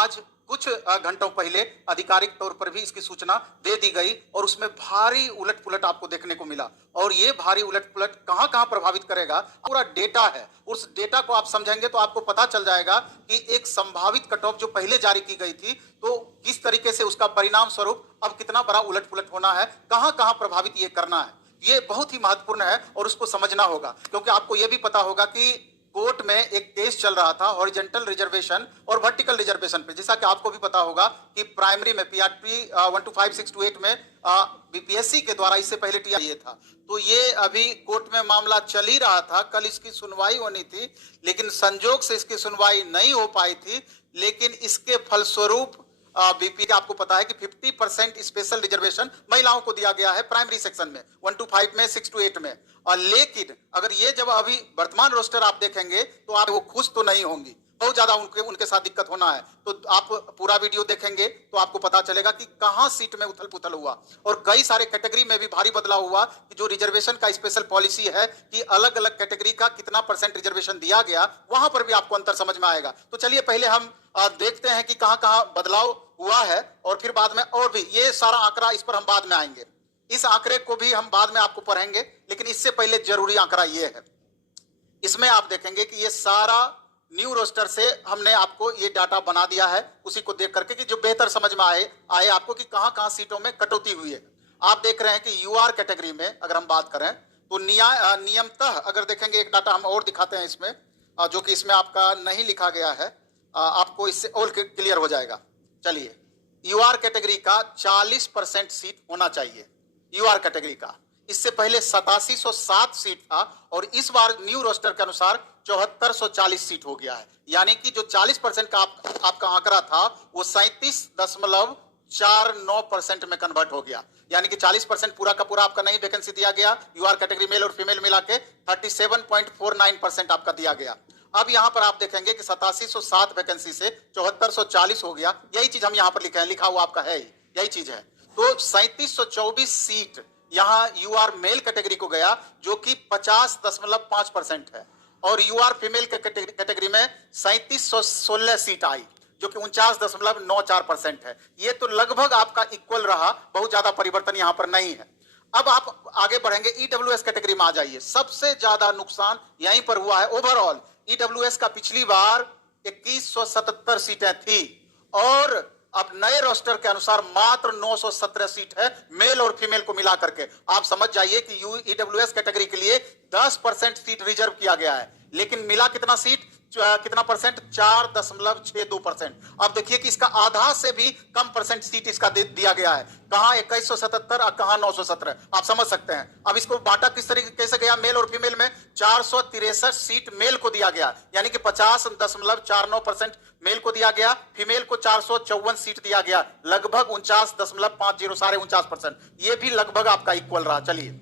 आज कुछ घंटों पहले आधिकारिक तौर पर भी इसकी सूचना दे दी गई और उसमें भारी उलट-पुलट आपको देखने को मिला। और ये भारी उलट-पुलट कहां-कहां प्रभावित करेगा, पूरा डेटा है। उस डेटा को आप समझेंगे तो आपको पता चल जाएगा कि एक संभावित कट ऑफ जो पहले जारी की गई थी, तो किस तरीके से उसका परिणाम स्वरूप अब कितना बड़ा उलट-पुलट होना है, कहां-कहां प्रभावित ये करना है। ये बहुत ही महत्वपूर्ण है और उसको समझना होगा, क्योंकि आपको ये भी पता होगा कि कोर्ट में एक केस चल रहा था हॉरिजॉन्टल रिजर्वेशन और वर्टिकल रिजर्वेशन पे। जैसा कि आपको भी पता होगा कि प्राइमरी में पीआरटी 125628 में बीपीएससी के द्वारा इससे पहले टीआर ये था, तो ये अभी कोर्ट में मामला चल ही रहा था। कल इसकी सुनवाई होनी थी, लेकिन संजोग से इसकी सुनवाई नहीं हो पाई थी। लेकिन इसके फलस्वरूप बीपी का आपको पता है कि 50% स्पेशल रिजर्वेशन महिलाओं को दिया गया है प्राइमरी सेक्शन में 1 to 5 में 6 to 8 में। और लेकिन अगर ये जब अभी वर्तमान रोस्टर आप देखेंगे तो आप वो खुश तो नहीं होंगी, बहुत ज्यादा उनके साथ दिक्कत होना है। तो आप पूरा वीडियो देखेंगे तो आपको पता चलेगा कि कहां सीट में उथल पुथल हुआ और कई सारे कैटेगरी में भी भारी बदलाव हुआ कि जो रिजर्वेशन का स्पेशल पॉलिसी है कि अलग अलग कैटेगरी का कितना % रिजर्वेशन दिया गया, वहां पर भी आपको अंतर समझ में आएगा। तो चलिए पहले हम देखते हैं कि कहां कहां बदलाव हुआ है और फिर बाद में और भी ये सारा आंकड़ा, इस पर हम बाद में आएंगे। इस आंकड़े को भी हम बाद में आपको पढ़ेंगे, लेकिन इससे पहले जरूरी आंकड़ा ये है। इसमें आप देखेंगे कि ये सारा न्यू रोस्टर से हमने आपको ये डाटा बना दिया है, उसी को देख करके कि जो बेहतर समझ में आए आपको कि कहां कहां सीटों में कटौती हुई है। आप देख रहे हैं कि यूआर कैटेगरी में अगर हम बात करें तो नियमतः अगर देखेंगे, एक डाटा हम और दिखाते हैं इसमें, जो कि इसमें आपका नहीं लिखा गया है, आपको इससे और क्लियर हो जाएगा। चलिए, यूआर कैटेगरी का 40% सीट होना चाहिए यूआर कैटेगरी का। इससे पहले 8707 सीट था और इस बार न्यू रोस्टर के अनुसार 7440 सीट हो गया है। यानी कि जो 40% का आपका आंकड़ा था वो 37.49% में कन्वर्ट हो गया। यानी कि 40% पूरा का पूरा आपका नहीं वैकेंसी दिया गया, यूआर कैटेगरी मेल और फीमेल मिला के 37.49% आपका दिया गया। अब यहां पर आप देखेंगे कि 8707 वैकेंसी से 7440 हो गया। यही चीज हम यहां पर लिखे हैं, लिखा हुआ आपका है, यही चीज है। तो 3724 सीट यहां यूआर मेल कैटेगरी को गया, जो कि 50.5% है। और यूआर फीमेल कैटेगरी में 3716 सीट आई, जो कि 49.94% है। ये तो लगभग आपका इक्वल रहा, बहुत ज्यादा परिवर्तन यहां पर नहीं है। अब आप आगे बढ़ेंगे, ईडब्ल्यूएस कैटेगरी में आ जाइए। सबसे ज्यादा नुकसान यहीं पर हुआ है। ओवरऑल ईडब्ल्यूएस का पिछली बार 2177 सीटें थी और अब नए रोस्टर के अनुसार मात्र 917 सीट है मेल और फीमेल को मिला करके। आप समझ जाइए कि ईडब्ल्यूएस कैटेगरी के लिए 10% सीट रिजर्व किया गया है, लेकिन मिला कितना सीट, कितना परसेंट, 4.62%। अब देखिए कि इसका आधा से भी कम परसेंट सीट इसका दिया गया है। कहां 2177 और कहां 917, आप समझ सकते हैं। अब इसको बांटा किस तरीके से गया मेल और फीमेल में, 463 सीट मेल को दिया गया, यानी कि 50.49% मेल को दिया गया, फीमेल को 454 सीट दिया गया, लगभग 49.50, साढ़े 49%। यह भी लगभग आपका इक्वल रहा। चलिए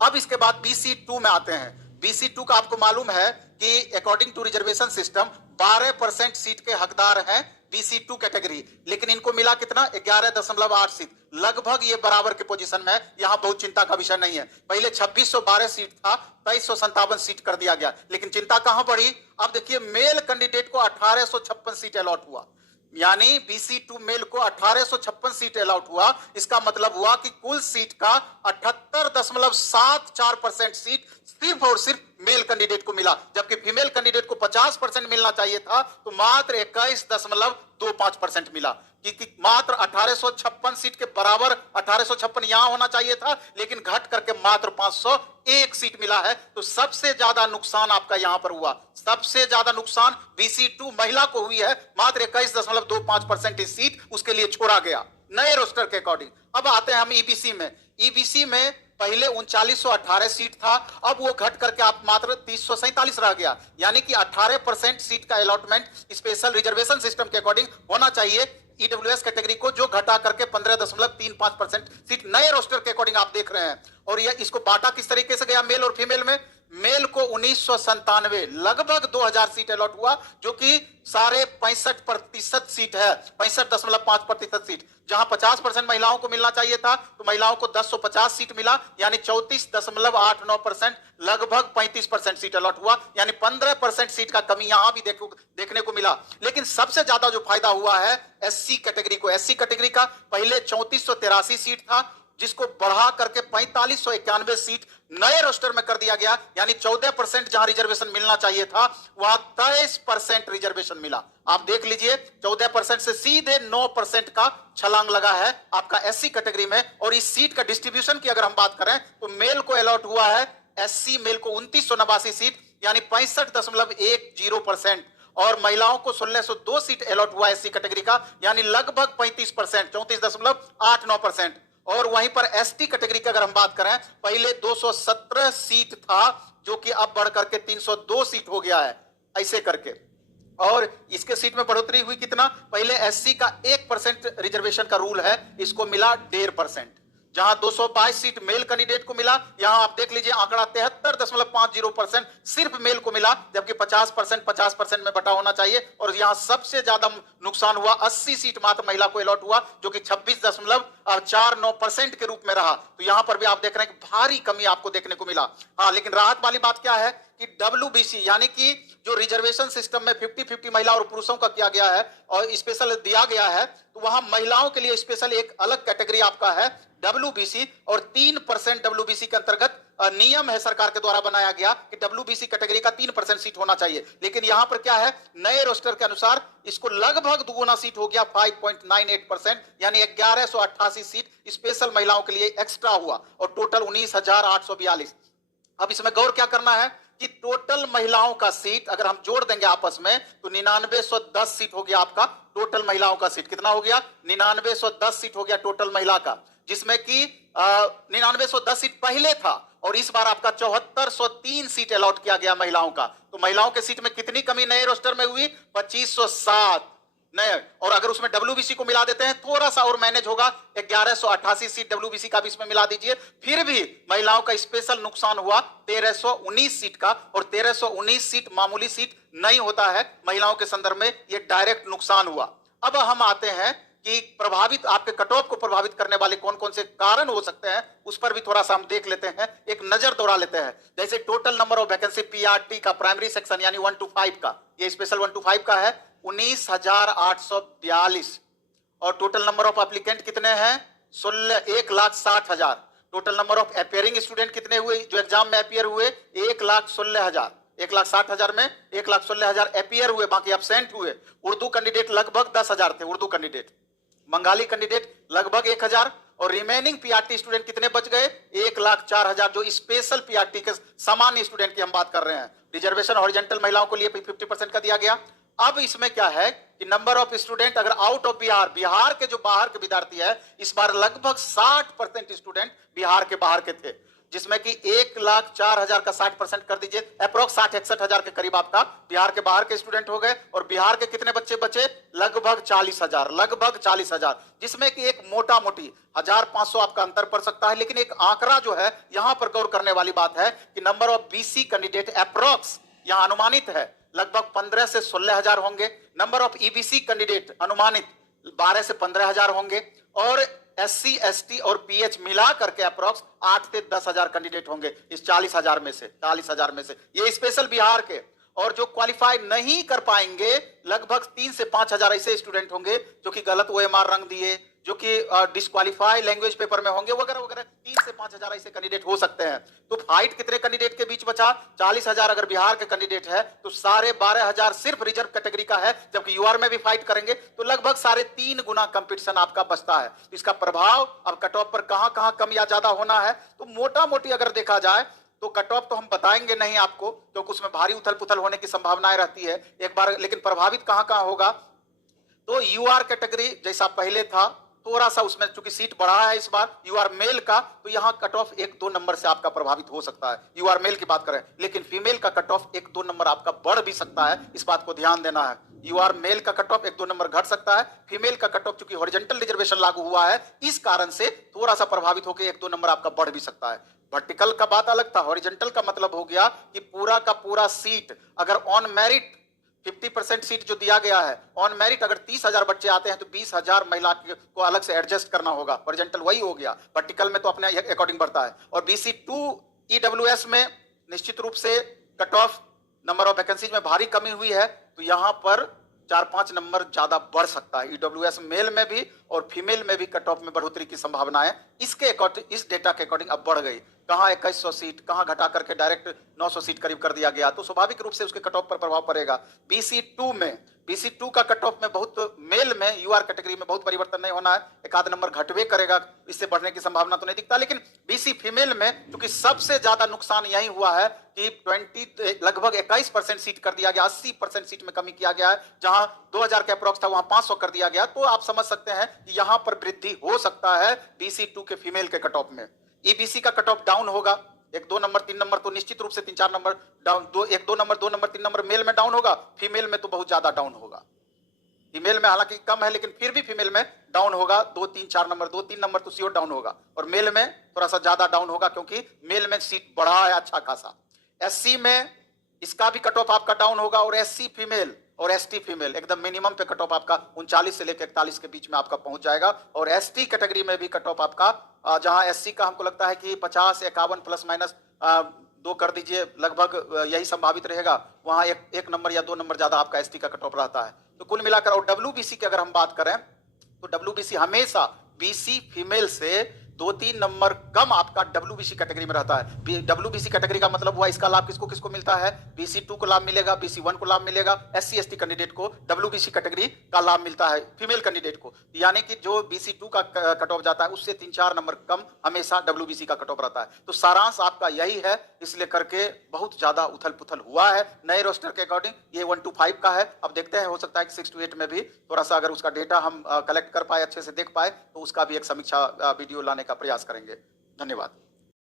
अब इसके बाद BC2 में आते हैं। BC2 का आपको मालूम है कि according to reservation system 12% seat के हकदार हैं BC2 कैटेगरी, लेकिन इनको मिला कितना, 11.8 सीट, लगभग ये बराबर के पोजीशन में। यहां बहुत चिंता का विषय नहीं है। पहले 2612 सीट था, 2357 सीट कर दिया गया, लेकिन चिंता कहां बढ़ी। अब देखिए मेल कैंडिडेट को 1856 सीट अलॉट हुआ, यानी BC2 मेल को 1856 सीट अलॉट हुआ। इसका मतलब हुआ कि कुल सीट का 78.74% सीट सिर्फ और सिर्फ मेल कैंडिडेट को मिला, जबकि फीमेल कैंडिडेट को 50% मिलना चाहिए था, तो मात्र 21.25% मिला। कि मात्र 1856 सीट के बराबर 1856 यहां होना चाहिए था, लेकिन घट करके मात्र 501 सीट मिला है। तो सबसे ज्यादा नुकसान आपका यहां पर हुआ। सबसे ज्यादा नुकसान BC2 महिला को हुई है, मात्र 21.25% सीट उसके लिए छोड़ा गया नए रोस्टर के अकॉर्डिंग। अब आते हैं हम EBC में। EBC में पहले 3918 सीट था, अब वो घट करके आप मात्र 3047 रह गया, यानी कि 18% सीट का अलॉटमेंट स्पेशल रिजर्वेशन सिस्टम के अकॉर्डिंग होना चाहिए ईडब्ल्यूएस कैटेगरी को, जो घटा करके 15.35% सीट नए रोस्टर के अकॉर्डिंग आप देख रहे हैं। और ये इसको बांटा किस तरीके से गया मेल और फीमेल में। मेल को 1997 लगभग 2000 सीट अलॉट हुआ, जो कि 65.65% सीट है, 65.5% सीट। जहां 50% महिलाओं को मिलना चाहिए था, तो महिलाओं को 1050 सीट मिला, यानी 34.89%, लगभग 35% सीट अलॉट हुआ, यानी 15% सीट का कमी यहां भी देखने को मिला। लेकिन सबसे ज्यादा जो फायदा हुआ है एससी कैटेगरी को। एससी कैटेगरी का पहले 3483 सीट था, जिसको बढ़ा करके 4591 सीट नए रोस्टर में कर दिया गया, यानी 14% जहां रिजर्वेशन मिलना चाहिए था, वहां 23% रिजर्वेशन मिला। आप देख लीजिए, 14% से सीधे 9% का छलांग लगा है आपका एससी कैटेगरी में। और इस सीट का डिस्ट्रीब्यूशन की अगर हम बात करें, तो मेल को अलॉट हुआ है, एससी मेल को 2989 सीट, यानी 65.10%, और महिलाओं को 1602 सीट अलॉट हुआ एससी कैटेगरी का, यानी लगभग 35%, 34.89%। और वहीं पर एसटी कैटेगरी की अगर हम बात करें, पहले 217 सीट था, जो कि अब बढ़कर के 302 सीट हो गया है, ऐसे करके। और इसके सीट में बढ़ोतरी हुई कितना, पहले एससी का 1% रिजर्वेशन का रूल है, इसको मिला 1.5%। जहां 222 सीट मेल कैंडिडेट को मिला, यहां आप देख लीजिए आंकड़ा 73.50% सिर्फ मेल को मिला, जबकि 50% में बटा होना चाहिए। और यहां सबसे ज्यादा नुकसान हुआ, 80 सीट मात्र महिला को अलॉट हुआ, जो कि 26.49% के रूप में रहा। तो यहां पर भी आप देख रहे हैं कि भारी कमी आपको देखने को मिला। हाँ, लेकिन राहत वाली बात क्या है कि डब्ल्यूबीसी यानी कि जो रिजर्वेशन सिस्टम में 50-50 महिला और पुरुषों का किया गया है और स्पेशल दिया गया है, तो वहां महिलाओं के लिए स्पेशल एक अलग कैटेगरी आपका है डब्ल्यूबीसी, और 3% डब्ल्यूबीसी के अंतर्गत नियम है सरकार के द्वारा बनाया गया कि डब्ल्यूबीसी कैटेगरी का 3% सीट होना चाहिए। लेकिन यहां पर क्या है, नए रोस्टर के अनुसार इसको लगभग दुगुना सीट हो गया, 5.98%, यानी 1188 सीट स्पेशल महिलाओं के लिए एक्स्ट्रा हुआ, और टोटल 19,842। अब इसमें गौर क्या करना है कि टोटल महिलाओं का सीट अगर हम जोड़ देंगे आपस में, तो 9910 सीट हो गया आपका टोटल महिलाओं का सीट। कितना हो गया, 9910 सीट हो गया टोटल महिला का, जिसमें कि 9910 सीट पहले था, और इस बार आपका 7403 सीट अलॉट किया गया महिलाओं का। तो महिलाओं के सीट में कितनी कमी नए रोस्टर में हुई, 2507 नए। और अगर उसमें डब्ल्यूबीसी को मिला देते हैं, थोड़ा सा और मैनेज होगा, 1188 सीट डब्ल्यूबीसी का भी इसमें मिला दीजिए, फिर भी महिलाओं का स्पेशल नुकसान हुआ 1319 सीट का। और 1319 सीट मामूली सीट नहीं होता है महिलाओं के संदर्भ में, यह डायरेक्ट नुकसान हुआ। अब हम आते हैं कि प्रभावित आपके कट ऑफ को प्रभावित करने वाले कौन कौन से कारण हो सकते हैं, उस पर भी थोड़ा सा हम देख लेते हैं, एक नजर दौड़ा लेते हैं। जैसे total number of vacancy PRT का प्राइमरी सेक्शन यानी 1 to 5 का, ये स्पेशल 1 to 5 का है 19,842। और टोटल नंबर ऑफ एप्लीकेंट कितने हैं, 1,60,000। Total number of appearing student कितने हुए, जो एग्जाम में अपियर हुए, 1,16,000। 1,60,000 में 1,16,000 अपियर हुए, बाकी एब्सेंट हुए। उर्दू कैंडिडेट लगभग 10,000 थे, उर्दू कैंडिडेट। बंगाली कैंडिडेट लगभग 1,000। और रिमेनिंग पीआरटी स्टूडेंट कितने बच गए, 1,04,000, जो स्पेशल पीआरटी के सामान्य स्टूडेंट की हम बात कर रहे हैं। रिजर्वेशन हॉरिजॉन्टल महिलाओं के लिए 50% का दिया गया। अब इसमें क्या है कि नंबर ऑफ स्टूडेंट अगर आउट ऑफ बिहार, बिहार के जो बाहर के विद्यार्थी है, इस बार लगभग 60% स्टूडेंट बिहार के बाहर के थे, जिसमें कि 1,04,000 का 60% कर दीजिए, अप्रोक्स 60-61,000 के करीब आपका बिहार के बाहर के स्टूडेंट हो गए। और बिहार के कितने बच्चे बचे, लगभग 40,000, लगभग 40,000, जिसमें कि एक मोटा मोटी 1,500 आपका अंतर पड़ सकता है। लेकिन एक आंकड़ा जो है यहां पर गौर करने वाली बात है कि number of BC candidate approx यहां अनुमानित है लगभग 15 से 16,000 होंगे। नंबर ऑफ ईबीसी कैंडिडेट अनुमानित 12 से 15,000 होंगे। और एससी एसटी और पीएच मिला करके अप्रोक्स 8 से 10,000 कैंडिडेट होंगे इस 40,000 में से, 40,000 में से। ये स्पेशल बिहार के। और जो क्वालिफाई नहीं कर पाएंगे, लगभग 3 से 5,000 ऐसे स्टूडेंट होंगे जो कि गलत ओएमआर रंग दिए, जो कि डिस्क्वालीफाई लैंग्वेज पेपर में होंगे, वगैरह वगैरह। 3 से 5,000 ऐसे कैंडिडेट हो सकते हैं। तो फाइट कितने कैंडिडेट के बीच बचा, 40,000 अगर बिहार के कैंडिडेट है, तो 12,500 सिर्फ रिजर्व कैटेगरी का है, जबकि यूआर में भी फाइट करेंगे तो लगभग 3.5 गुना कंपटीशन आपका बचता है। तो इसका प्रभाव अब कट ऑफ पर कहां कहां कम या ज्यादा होना है, तो मोटा मोटी अगर देखा जाए तो कट ऑफ तो हम बताएंगे नहीं आपको, क्योंकि उसमें भारी उथल पुथल होने की संभावनाएं रहती है एक बार। लेकिन प्रभावित कहां कहां होगा, तो यूआर कैटेगरी जैसा पहले था, थोड़ा सा उसमें चूंकि सीट बढ़ा है इस बार यूआर मेल का, तो यहां कट ऑफ 1-2 नंबर से आपका प्रभावित हो सकता है, यूआर मेल की बात करें। लेकिन फीमेल का कट ऑफ 1-2 नंबर आपका बढ़ भी सकता है, इस बात को ध्यान देना है। यूआर मेल का कट ऑफ 1-2 नंबर घट सकता है, फीमेल का कट ऑफ चूंकि हॉरिजॉन्टल रिजर्वेशन लागू हुआ है, इस कारण से थोड़ा सा प्रभावित होकर 1-2 नंबर आपका बढ़ भी सकता है। वर्टिकल का बात अलग था, हॉरिजेंटल का मतलब हो गया कि पूरा का पूरा सीट अगर ऑन मेरिट 50% सीट जो दिया गया है ऑन मेरिट, अगर 30,000 बच्चे आते हैं तो 20,000 महिला को अलग से एडजस्ट करना होगा। हॉरिजेंटल वही हो गया, वर्टिकल में तो अपने अकॉर्डिंग बढ़ता है। और BC2 EWS में निश्चित रूप से cut off number of vacancies में भारी कमी हुई है, तो यहां पर 4-5 नंबर ज्यादा बढ़ सकता है। EWS मेल में भी और फीमेल में भी कट ऑफ में बढ़ोतरी की संभावना है। इसके अकॉर्डिंग, इस डेटा के अकॉर्डिंग अब बढ़ गई, कहां 2100 सीट, कहां घटा करके डायरेक्ट 900 सीट करीब कर दिया गया, तो स्वाभाविक रूप से उसके कट ऑफ पर प्रभाव पड़ेगा। BC2 का कट ऑफ में बहुत, मेल में UR कैटेगरी में बहुत परिवर्तन नहीं होना है, एक आध नंबर घटवे करेगा, इससे बढ़ने की संभावना तो नहीं दिखता। लेकिन BC फीमेल में क्योंकि सबसे ज्यादा नुकसान यही हुआ है कि लगभग 21% सीट कर दिया गया, 80% सीट में कमी किया गया है। जहां 2000 के अप्रोक्स था वहां 500 कर दिया गया, तो आप समझ सकते हैं कि यहां पर वृद्धि हो सकता है BC2 के फीमेल के कट ऑफ में। EBC का कट ऑफ डाउन होगा, 1 2 नंबर 3 नंबर तो निश्चित रूप से 3-4 number down, 1 2 number 2 number 3 number male में डाउन होगा, फीमेल में तो बहुत ज्यादा डाउन होगा। फीमेल में हालांकि कम है लेकिन फिर भी फीमेल में डाउन होगा, 2-3-4 नंबर, 2-3 नंबर तो श्योर डाउन होगा। और मेल में थोड़ा सा ज्यादा डाउन होगा क्योंकि मेल में सीट बढ़ा है अच्छा खासा। SC में इसका भी कट ऑफ आपका डाउन होगा, और SC फीमेल और ST फीमेल एकदम मिनिमम पे कट ऑफ आपका 39 से लेकर 41 के बीच में आपका पहुंच जाएगा। और ST कैटेगरी में भी कट ऑफ आपका, जहां SC का हमको लगता है कि 50 51 प्लस माइनस 2 कर दीजिए, लगभग यही संभावित रहेगा। वहां एक नंबर या 2 नंबर ज्यादा आपका ST का कट ऑफ रहता है। तो कुल मिलाकर, और WBC की अगर हम बात करें तो WBC हमेशा BC फीमेल से 2-3 नंबर कम आपका WBC कैटेगरी में रहता है। WBC कैटेगरी का मतलब हुआ इसका लाभ किसको किसको मिलता है, BC2 को लाभ मिलेगा, BC1 को लाभ मिलेगा, SC ST कैंडिडेट को WBC कैटेगरी का लाभ मिलता है फीमेल कैंडिडेट को। यानी कि जो BC2 का कट ऑफ जाता है उससे 3-4 नंबर कम हमेशा WBC का कट ऑफ रहता है। तो सारांश आपका यही है, इसलिए करके बहुत ज्यादा उथल पुथल हुआ है। नए रोस्टर के अकॉर्डिंग ये 1 to 5 का है, अब देखते हैं, हो सकता है कि 6 to 8 में भी थोड़ा सा अगर उसका डेटा हम कलेक्ट कर पाए, अच्छे से देख पाए, तो उसका भी एक समीक्षा वीडियो लाने का प्रयास करेंगे। धन्यवाद।